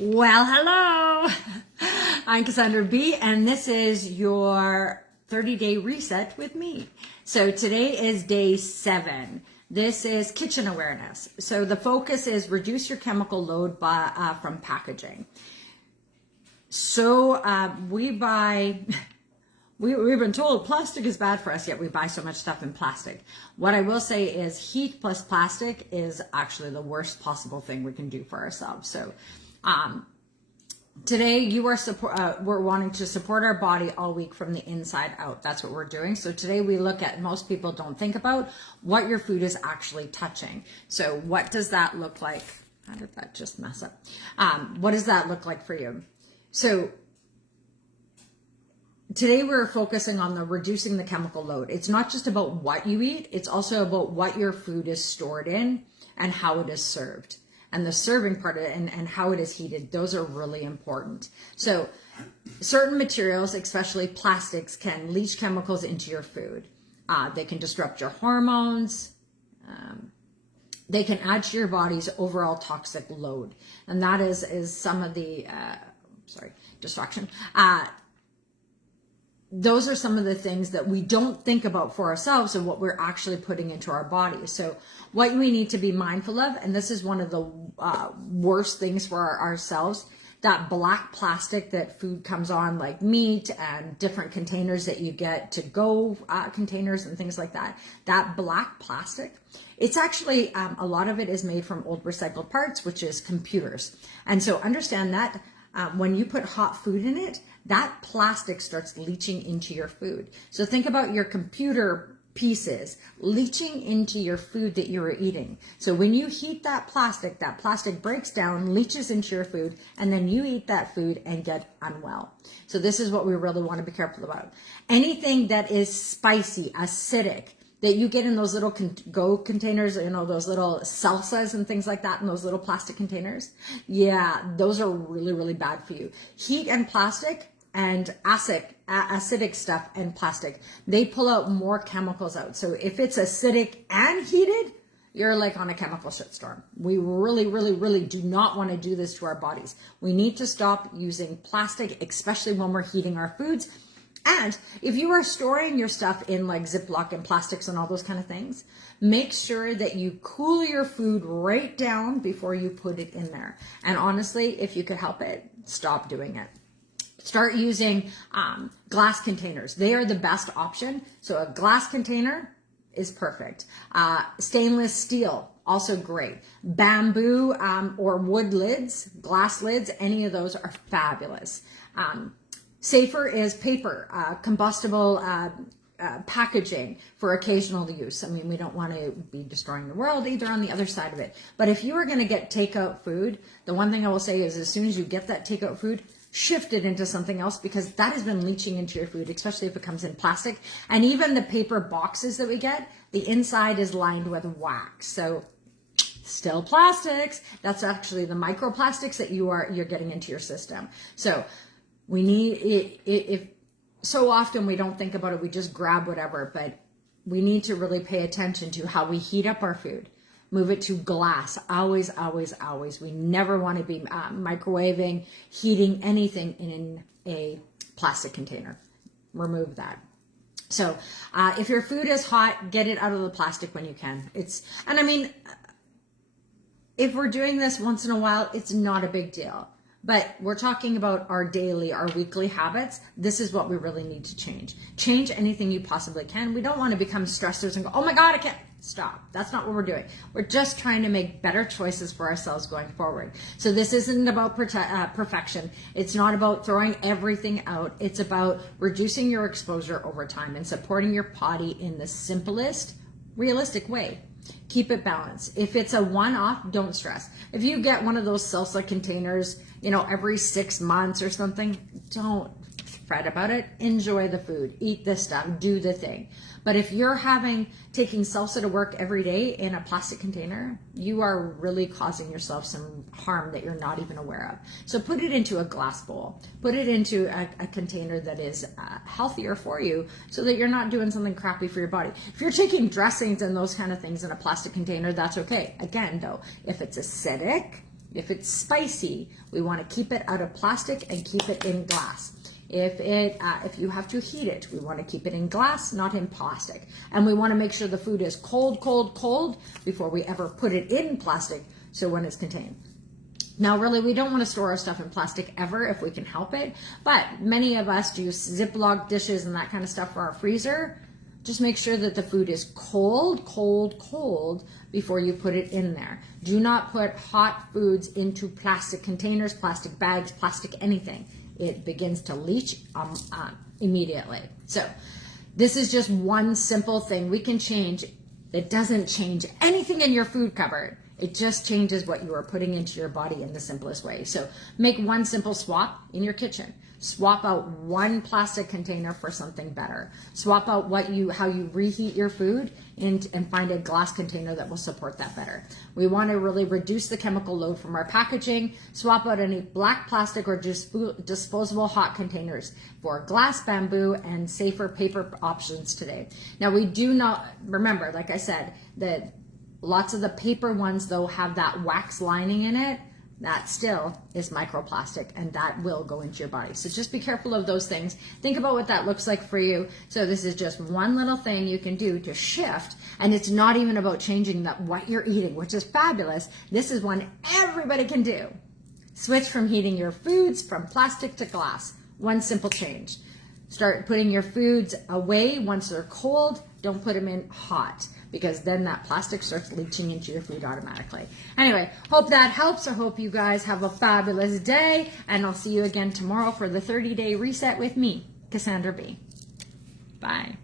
Well, hello. I'm Cassandra B, and this is your 30-day reset with me. So today is day 7. This is kitchen awareness. So the focus is reduce your chemical load from packaging. So we've been told plastic is bad for us, yet we buy so much stuff in plastic. What I will say is heat plus plastic is actually the worst possible thing we can do for ourselves. So today we're wanting to support our body all week from the inside out. That's what we're doing. So today we look at, most people don't think about what your food is actually touching. So what does that look like? How did that just mess up? What does that look like for you? So today we're focusing on reducing the chemical load. It's not just about what you eat, it's also about what your food is stored in and how it is served. And the serving part of it and how it is heated, those are really important. So certain materials, especially plastics, can leach chemicals into your food. They can disrupt your hormones. They can add to your body's overall toxic load. And that is some of the, distraction. Those are some of the things that we don't think about for ourselves and what we're actually putting into our bodies. So what we need to be mindful of, and this is one of the worst things for ourselves, that black plastic that food comes on, like meat and different containers that you get to go containers and things like that. That black plastic, it's actually, a lot of it is made from old recycled parts, which is computers. And so understand that when you put hot food in it, that plastic starts leaching into your food. So think about your computer pieces leaching into your food that you are eating. So when you heat that plastic breaks down, leaches into your food, and then you eat that food and get unwell. So this is what we really want to be careful about. Anything that is spicy, acidic, that you get in those little go containers, those little salsas and things like that in those little plastic containers. Yeah, those are really, really bad for you. Heat and plastic and acidic stuff and plastic, they pull out more chemicals out. So if it's acidic and heated, you're like on a chemical shitstorm. We really, really, really do not want to do this to our bodies. We need to stop using plastic, especially when we're heating our foods. And if you are storing your stuff in like Ziploc and plastics and all those kind of things, make sure that you cool your food right down before you put it in there. And honestly, if you could help it, stop doing it. Start using glass containers. They are the best option. So a glass container is perfect. Stainless steel, also great. Bamboo or wood lids, glass lids, any of those are fabulous. Safer is paper, combustible packaging for occasional use. I mean, we don't want to be destroying the world either on the other side of it. But if you are going to get takeout food, the one thing I will say is as soon as you get that takeout food, shift it into something else, because that has been leaching into your food, especially if it comes in plastic. And even the paper boxes that we get, the inside is lined with wax. So still plastics. That's actually the microplastics that you're getting into your system. So we need it. If so often we don't think about it, we just grab whatever, but we need to really pay attention to how we heat up our food. Move it to glass, always, always, always. We never want to be microwaving, heating anything in a plastic container. Remove that. So if your food is hot, get it out of the plastic when you can. If we're doing this once in a while, it's not a big deal. But we're talking about our weekly habits. This is what we really need to change. Change anything you possibly can. We don't want to become stressors and go, oh my God, I can't. Stop. That's not what we're doing. We're just trying to make better choices for ourselves going forward. So this isn't about perfection. It's not about throwing everything out. It's about reducing your exposure over time and supporting your body in the simplest, realistic way. Keep it balanced. If it's a one-off, don't stress. If you get one of those salsa containers, every 6 months or something, don't fret about it. Enjoy the food. Eat the stuff. Do the thing. But if you're taking salsa to work every day in a plastic container, you are really causing yourself some harm that you're not even aware of. So put it into a glass bowl. Put it into a container that is healthier for you so that you're not doing something crappy for your body. If you're taking dressings and those kind of things in a plastic container, that's okay. Again, though, if it's acidic, If it's spicy, we want to keep it out of plastic and keep it in glass. If you have to heat it, we want to keep it in glass, not in plastic. And we want to make sure the food is cold, cold, cold before we ever put it in plastic, so when it's contained. Now, really, we don't want to store our stuff in plastic ever if we can help it, but many of us do Ziploc dishes and that kind of stuff for our freezer. Just make sure that the food is cold, cold, cold before you put it in there. Do not put hot foods into plastic containers, plastic bags, plastic anything. It begins to leach immediately. So this is just one simple thing we can change. It doesn't change anything in your food cupboard. It just changes what you are putting into your body in the simplest way. So make one simple swap in your kitchen. Swap out one plastic container for something better. Swap out how you reheat your food and find a glass container that will support that better. We want to really reduce the chemical load from our packaging. Swap out any black plastic or disposable hot containers for glass, bamboo, and safer paper options today. Now, we do not, remember, like I said, that lots of the paper ones, though, have that wax lining in it. That still is microplastic, and that will go into your body. So just be careful of those things. Think about what that looks like for you. So this is just one little thing you can do to shift, and it's not even about changing what you're eating, which is fabulous. This is one everybody can do. Switch from heating your foods from plastic to glass. One simple change. Start putting your foods away once they're cold. Don't put them in hot, because then that plastic starts leaching into your food automatically. Anyway, hope that helps. I hope you guys have a fabulous day, and I'll see you again tomorrow for the 30-day reset with me, Cassandra B. Bye.